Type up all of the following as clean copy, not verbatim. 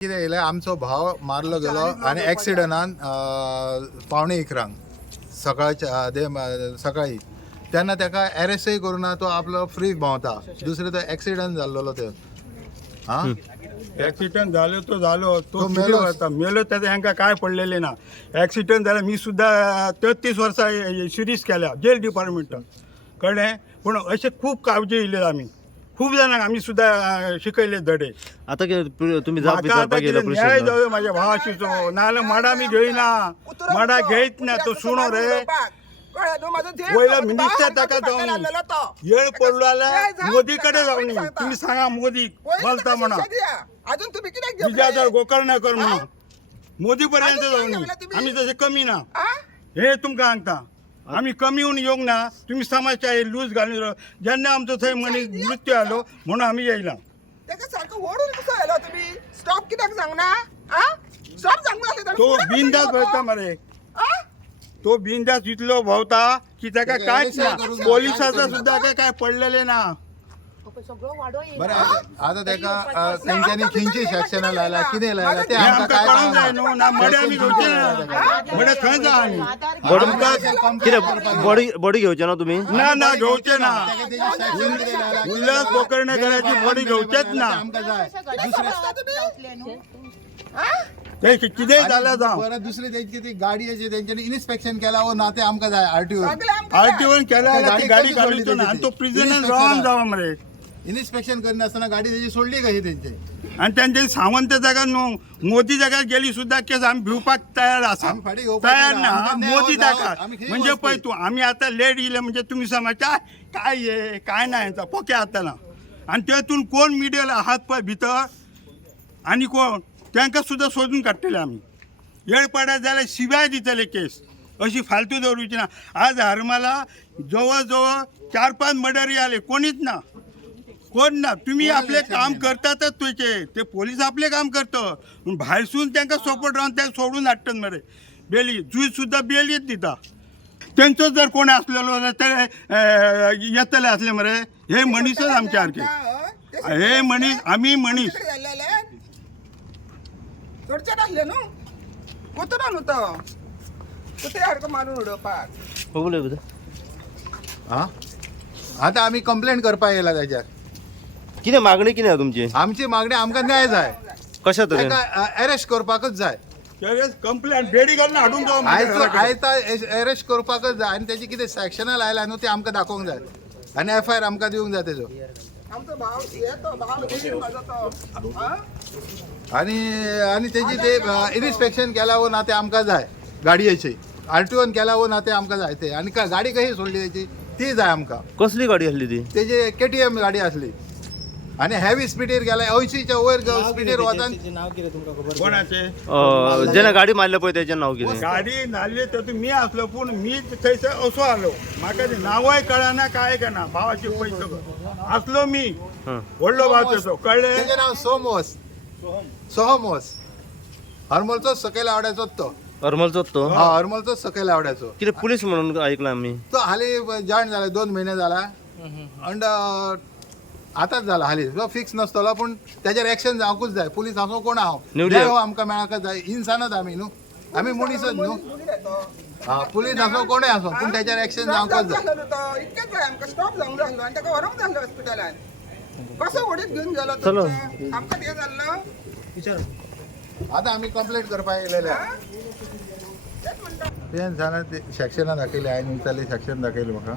कितें येयलें आमचो भाव मारलो गेलो आनी एक्सिडंटान 11:15 सकाळी तेन्ना ताका अरेस्टय करुना तो आपलो फ्री भोंवता. दुसरे तो एक्सिडंट जाल्लो ते ऍक्सिडेंट झालो तो झालो तो मेलो. मेलो त्याचं हांकां काय पडलेले ना. ऍक्सिडेंट झाला मी सुद्धा 33 वर्सां सिरीज केल्या जेल डिपार्टमेंटात कळ्ळें. पूण अशें खूब काळजी येयले आमी खूब जाणांक आमी सुद्धा शिकयले धडे. आता तुम्ही जाब म्हाका विचारपाक आतां गेला कितें पुलीस न्याय स्टेशनार. जावो म्हाज्या भावाशीचो नाजाल्यार माडा आमी घेयना. माडा घेयत ना तो सुणो रे वयलो मिनिस्टर ताका जावन येळ पडलो जाल्यार मोदी कडेन जावनी. तुम्ही सांगा मोदीक बोलता म्हणा विजयाधर गोकर्णकर म्हणून मोदी पर्यंत जावनी. आमी तशें कमी ना हे तुमकां सांगता. आमी कमी होवन येवंक ना. तुम्ही समाजच्या लूज घालून जेन्ना आमचो थंय मनीस मृत्यू जालो म्हणून आमी येयला. तो बिनदास भोंवता मरे. तो बिनदास इतलो भोंवता की ताका कांयच ना. पोलिसाचो सुद्धा काय पडलेले ना. बरें आतां ताका तेंच्यांनी खंयची सेक्शनां लायला कितें लायला ते हे आमकां आमकां काय कळोंक जाय न्हू. ना मडे आमी घेवचे ना. मडे थंय जा आमी. कितें बॉडी घेवचे ना तुम्ही. ना ना घेवचे ना. उल्हास गोकर्णेकराची बॉडी घेवचेच ना. ते कितेंय जाल्यार जावं. परत दुसरी तेंची ती गाडयेची तेंच्यांनी इन्स्पेक्शन केला वो ना ते आमकां जाय आरटीओ आरटीओन केल्या जाल्यार ती गाडी घालूची ना. आनी तो प्रिजनर रावन जावं मरे. इन्स्पेक्शन करनासतना गाडी तेजी सोडली कशी तेंचे. आणि त्यांचे सावंत जाग्यार न्हू मोदी जाग्यार गेली सुद्धा केस आमी भिवपाक तयार आसा. आमी फाटीं घेवपाक तयार ना. ना आमकां न्याय मोदी जाय. जागा आमी खंय म्हणजे वचपी? पळय तूं आमी आतां लेट येयले म्हणजे तुमी समजता काय हे काय ना हेंचा पोके आताना. आणि तेतून कोण मिडियल आहात पळय भितर आनी कोण तांकां सुद्धा सोदून काडटले आमी. येळ पडत जाल्यार शिवाय दितले केस. अशी फालतू दवरूची ना. आज हरमाला जवळ जवळ 4-5 मर्डर जाले कोणीच ना. कोण ना. तुम्ही आपले काम करतातच तुझे ते पोलीस आपले काम करतात भायरसून तांकां सपोर्ट रावन ते सोडून हाडटात मरे. बेली जुज सुद्धा बेलीच दिता. तेंचो जर कोण असलेलो जाल्यार ते येतले असले मरे. हे मनीसच आमचे सारखे. हे मनीस आमी मनीस आता आमी कंप्लेंट करपाक येयला त्याच्यार. कितें मागणी कितें तुमची. आमची मागणी आमकां न्याय जाय. कशा तरेन. ताका अरेस्ट करपाकच जाय. कंप्लेंट बेडी घालून हाडून जावं. आयता अरेस्ट करपाकच जाय आनी तेजी कितें सेक्शनां लायला न्हू ते आमकां दाखोवंक जाय आनी FIR आमकां दिवंक जाय तेजो. आनी तेजी ते इन्स्पेक्शन केला वो ना ते आमकां जाय गाडयेची. आरटीओन केला वो ना ते आमकां जाय ते. आनी गाडी कशी सोडली तेची ती जाय आमकां. कसली गाडी आसली ती. तेजी KTM गाडी आसली आनी हेवी स्पिडीर गेला 80च्या वयर स्पिडीर वतान. कोणाचे जेन्ना गाडी मारल्या पळय तेचें नांव कितें. गाडी नाल्ली तर मी असलो पूण मी थंयसर असो आलो. म्हाका ते नांवय कळना काय कळना. भावाचे पयसो असलो मी व्हडलो भाव तसो कळ्ळें. तेजें नांव सोहम वोस. हरमलचो सकयल आवड्याचो तो. हरमलचोच तो. हरमलचो सकयल आवड्याचो. कितें पुलीस म्हणून ऐकला आमी. तो हाली जॉईन जाला 2 महिने जाला. अंड आतांच जाला हाली. तो फिक्स नसतलो पूण त्याचेर एक्शन जावंकूच जाय. पुलीस आसो कोण हांव न्याय आमकां मेळाकच जाय. इन्सानच आमी न्हू. आमी मनीसच न्हू. पुलीस आसो कोणूय आसो पूण त्याचेर एक्शन जावंकच जाय. चलो आतां आमी कंप्लेंट करपाक येयलेले. तें जाल्यार ते सेक्शनां दाखयली हांवें विचारली सेक्शन दाखयली म्हाका.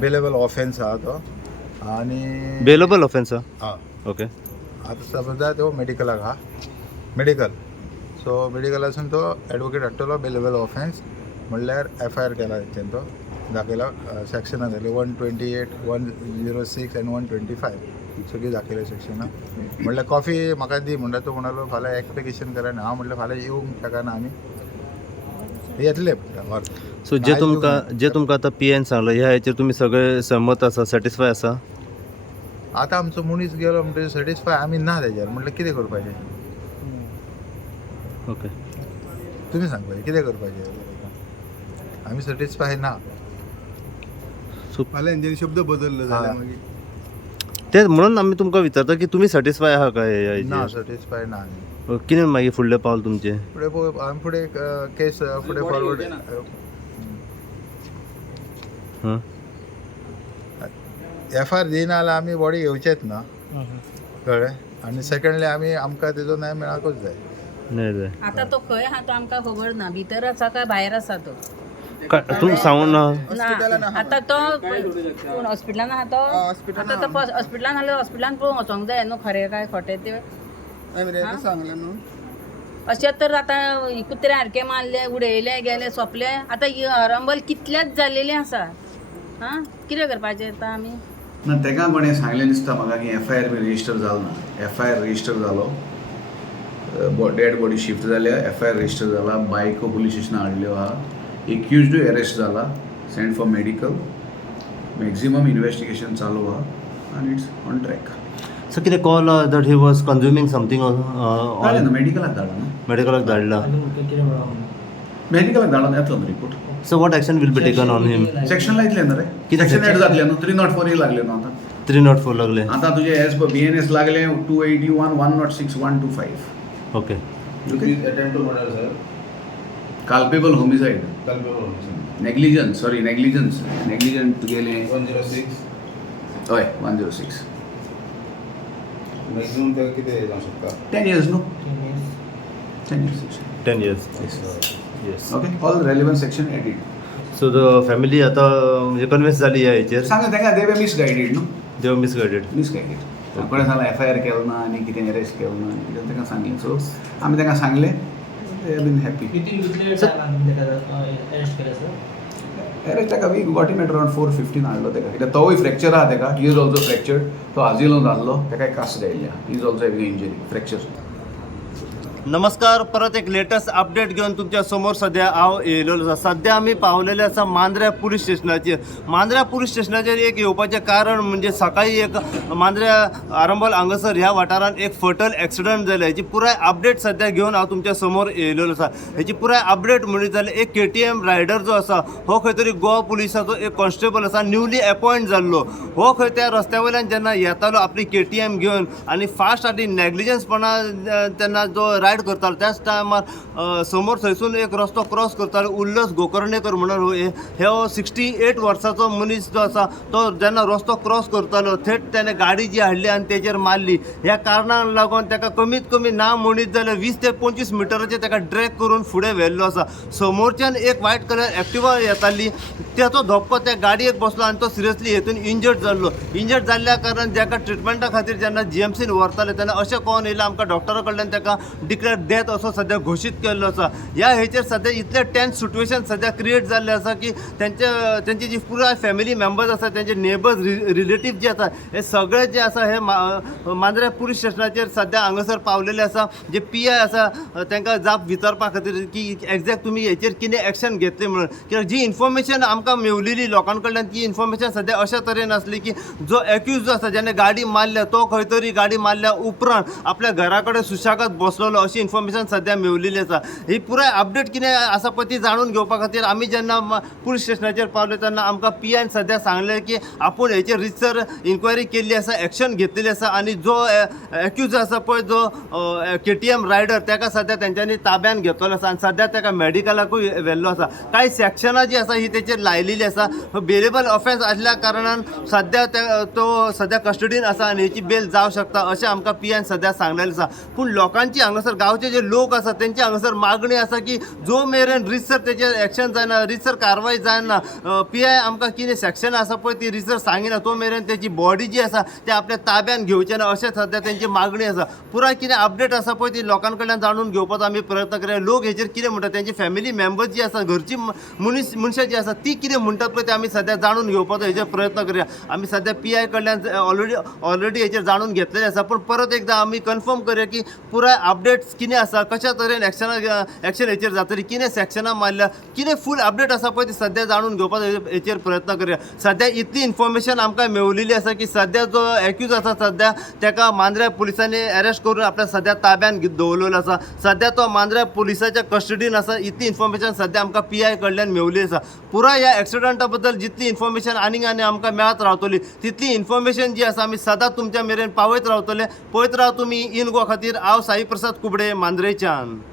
बेलेबल ऑफेन्स आहा तो आनी बेलेबल ऑफेन्स. ओके. आतां समजा तो मेडिकलाक आहा मेडिकल. सो मेडिकलासून तो एडवोकेट हाडटलो बेलेबल ऑफेन्स म्हणल्यार FIR केला तेंच्यान तो दाखयला. सेक्शनां दाखयली 128, 106 आनी 125 सगळी दाखयली सेक्शनां. म्हणल्यार कॉफी म्हाका दी म्हणटा. तो म्हणलो फाल्यां एप्लिकेशन करा. हांव म्हणलें फाल्यां येवंक शकना आमी येतले. सो जे तुमकां आतां PN सांगलें ह्या हेचेर तुमी सगळे सहमत आसा सॅटिस्फाय आसा. आतां आमचो मनीस गेलो म्हणटकीर सॅटिस्फाय आमी ना तेजेर. म्हणल्यार कितें करपाचें. ओके. तुमी सांगपाचें कितें करपाचें. आमी सॅटिस्फाय ना. सो फाल्यां हेंच्यांनी शब्द बदललो जाल्यार मागीर ते म्हणून आमी तुमकां विचारता की तुमी सॅटिस्फाय आहा काय. ना सॅटिस्फाय ना आमी. कितें मागीर फुडलें पावल तुमचें? आमी फुडें केस फुडें फॉरवर्ड हां FIR दिना जाल्यार आमी बॉडी घेवचेच ना कळ्ळें. आनी सेकंडली आमकां तेजो न्याय मेळाकूच जाय. नाही जाय आता तो खंय आहा तो आमकां खबर ना, भितर आसा काय भायर आसा तो तुमकां सांगून ना ना. आता तो कोण हॉस्पिटलान आहा तो, आता तो हॉस्पिटलान आल्या हॉस्पिटलान पळोवंक वचोंक जाय न्हू खरें काय खोटें ते. सांगलें न्हू. अशें तर आतां कुत्रे सारके मारले, उडयले, गेले, सोंपले. आतां हरंबल कितलेच जाल्लेले आसा. हां कितें करपाचें आतां आमी? ना तेका कोणें सांगलें दिसता म्हाका की FIR बी रजिस्टर जालो ना. FIR रजिस्टर जालो, डेड बॉडी शिफ्ट जाल्या, FIR रजिस्टर जाला, बायको पुलीस स्टेशनां हाडल्यो आहा, एक्युज्ड अरेस्ट जाला, send for medical, maximum investigation चालू आहा आनी इट्स ऑन ट्रॅक. सो कितें call that he was consuming something धाडलें ना मेडिकलाक धाडला ना, मेडिकलाक धाडला. मेडिकलाक धाडून येतलो ना report. So what action will be taken on him? Section लायतलें ना रे, कितें सेक्शन section? एड जातलें न्हू, 304 लागलें न्हू आतां. 304 लागले. आतां तुजें एज पर BNS लागलें 281, 106, 125. Okay. attempt to murder, sir. Culpable homicide. Culpable homicide. Negligence negligent गेले 106. हय 106. Maximum त्याला किती जाऊ शकता? 10 years no 10 years 10 years. Yes. Okay all relevant section added. So the family आता म्हणजे कन्विन्स जाली ह्या हेचेर? सांगा तेका देवे मिसगायडेड न्हू, देव मिसगायडेड. मिसगायडेड. कोणें सांगलें FIR केलो ना आनी कितें अरेस्ट केलो ना आनी कितें तेका सांगलें. सो आमी तेका सांगलें, they have been happy. Arrest तेका we got him at around 4:15 हाडलो तेका, कित्याक तोवूय फ्रॅक्चर आहा तेका, ही इज ऑल्सो फ्रॅक्चर्ड. तो आजिलो जाल्लो, तेका कास्ट गायल्या, he is also having injury fracture. नमस्कार, परत एक लेटस्ट अपडेट घेऊन तुमच्या समोर सध्या हांव येयलेलो आसा. सध्या आमी पावलेले आसा मांद्र्या पुलीस स्टेशनाचेर. मांद्र्या पुलीस स्टेशनाचेर एक येवपाचें कारण म्हणजे सकाळी एक मांद्र्या आरंबोल हांगासर ह्या वाठारांत एक फटल एक्सिडंट जालें. हेची पुराय अपडेट सध्या घेवन हांव तुमच्या समोर येयलेलो आसा. हेची पुराय अपडेट म्हणली जाल्यार एक KTM रायडर जो आसा हो खंय तरी गोवा पुलिसाचो एक कॉन्स्टेबल आसा, न्यूली अपॉयंट जाल्लो. हो खंय त्या रस्त्या वयल्यान जेन्ना येतालो आपली KTM घेवन आनी फास्ट आनी नॅग्लिजन्सपणा तेन्ना जो रायड करतालो त्याच टायमार समोर थंयसून एक रस्तो क्रॉस करतालो उल्हास गोकर्णेकर म्हणून हे 68 वर्साचो मनीस जो आसा तो जेन्ना रस्तो क्रॉस करतालो थेट त्याने गाडी जी हाडली आनी तेजेर मारली. ह्या कारणाक लागून ताका कमीत कमी ना म्हणीत जाल्यार 20 ते 25 मिटराचेर ताका ड्रॅग करून फुडें व्हेल्लो आसा. समोरच्यान एक व्हायट कलर एक्टिवा येताली, त्याचो धपको त्या गाडयेक बसलो आनी तो सिरियसली हेतून इंजर्ड जाल्लो. इंजर्ड जाल्ल्या कारणान जाका ट्रिटमेंटा खातीर जेन्ना GMCन व्हरताले तेन्ना अशें कोण येयलें आमकां डॉक्टरा कडल्यान ताका डिक्लेअर डेथ असो सध्या घोशीत केल्लो आसा. ह्या हेचेर सध्या इतलें टेन्स सिट्युएशन सध्या क्रिएट जाल्लें आसा की त्यांची जी पुराय फॅमिली मेंबर्स आसा, त्यांचे नेबर्स रिलेटिव्ह जे आसा हे सगळे जे आसा हे मांद्र्या पुलीस स्टेशनाचेर सध्या हांगासर पावलेले आसा. जे PI आसा तांकां जाप विचारपा खातीर की एक्झॅक्ट तुमी हेचेर कितें एक्शन घेतली म्हणून. कित्याक जी इन्फॉर्मेशन आमकां मेवलेली लोकां कडल्यान ती इन्फॉर्मेशन सध्या अशा तरेन आसली की जो एक्यूज जो आसा जेणे गाडी मारल्या तो खंय तरी गाडी मारल्या उपरांत आपल्या घरा कडेन सुशागात बसलेलो अशी इन्फॉर्मेशन सध्या मेवलेली आसा. ही पुराय अपडेट कितें आसा पळय ती जाणून घेवपा खातीर आमी जेन्ना पुलीस स्टेशनाचेर पावले तेन्ना आमकां PIन सध्या सांगलें की आपूण हेचेर रितसर इन्क्वायरी केल्ली आसा, एक्शन घेतलेली आसा आनी जो एक्यूज आसा पळय जो KTM रायडर ताका सध्या तेंच्यांनी ताब्यान घेतलेलो आसा आनी सध्या ताका मेडिकलाकूय व्हेल्लो आसा. कांय सेक्शनां जी आसा ही तेचेर लायलेली आसा. बेलेबल ऑफेन्स आसल्या कारणान सध्या तो सध्या कस्टडीन आसा आनी हेची बेल जावं शकता अशें आमकां PIन सध्या सांगलेलें आसा. पूण लोकांची हांगासर गांवचे जे लोक आसा तेंची हांगासर मागणी आसा की जो मेरेन रितसर तेचेर एक्शन जायना, रितसर कारवाय जायना, PI आमकां कितें सेक्शन आसा पळय ती रितसर सांगिना तो मेरेन तेची बॉडी जी आसा ते आपल्या ताब्यान घेवचें ना अशें सध्या तेंची मागणी आसा. पुराय कितें अपडेट आसा पळय ती लोकां कडल्यान जाणून घेवपाचो आमी प्रयत्न करया. लोक हेचेर कितें म्हणटा, तेंची फॅमिली मेंबर्स जी आसा, घरची मनशां जी आसा ती कितें म्हणटात पळय ते आमी सध्या जाणून घेवपाचो हेचेर प्रयत्न करया. आमी सध्या PI कडल्यान ऑलरेडी हेचेर जाणून घेतलेलें आसा. पूण परत एकदां आमी कन्फर्म करया की पुराय अपडेट्स कितें आसा, कशा तरेन एक्शन हेचेर जातली, कितें सेक्शनां मारल्या, कितें फूल अपडेट आसा पळय ती सध्या जाणून घेवपाचो हेचेर प्रयत्न करया. सध्या इतली इन्फॉर्मेशन आमकां मेवलेली आसा की सध्या जो एक्यूज आसा सध्या ताका मांद्र्या पुलिसांनी अरेस्ट करून आपल्या सध्या ताब्यान दवरलेलो आसा. सध्या तो मांद्र्या पुलिसाच्या कस्टडीन आसा. इतली इन्फॉर्मेशन सध्या आमकां PI कडल्यान मेवली आसा. पुराय ह्या एक्सिडंटा बद्दल जितली इन्फॉर्मेशन आनी आमकां मेळत रावतली तितली इन्फॉर्मेशन जी आसा आमी सदांच तुमच्या मेरेन पावयत रावतले. पळयत राव तुमी इन गोवा खातीर. हांव साई प्रसाद कुबडे. नागवडे मांद्रेच्यान.